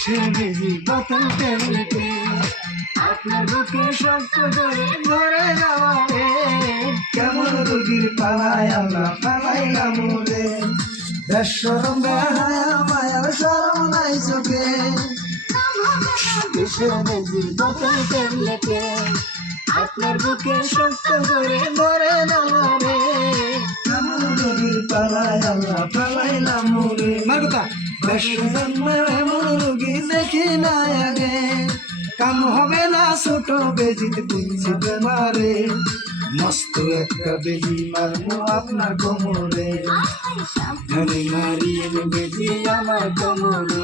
বিষে বেজি বোতল টেবিলতে আপনার বুকে শক্ত করে ধরে নেওয়া রে কেমন রোগীর পালায় আল্লাহ পালাইলাম রে বেশরম বেহায়া মায়া শরম নাই চোখে বিষে বেজি বোতল টেবিলতে আপনার বুকে শক্ত করে ধরে নেওয়া রে কেমন রোগীর পালায় আল্লাহ পালাইলাম রে মার কথা বেশরমে এমন রোগী দেখি না আগে কাম হবে না ছোট বেজিত বুঝছি বেমারে মস্ত একটা বেজি মারবো আপনার কোমরে ধরে মারিয়ে বেজি আমার কোমরে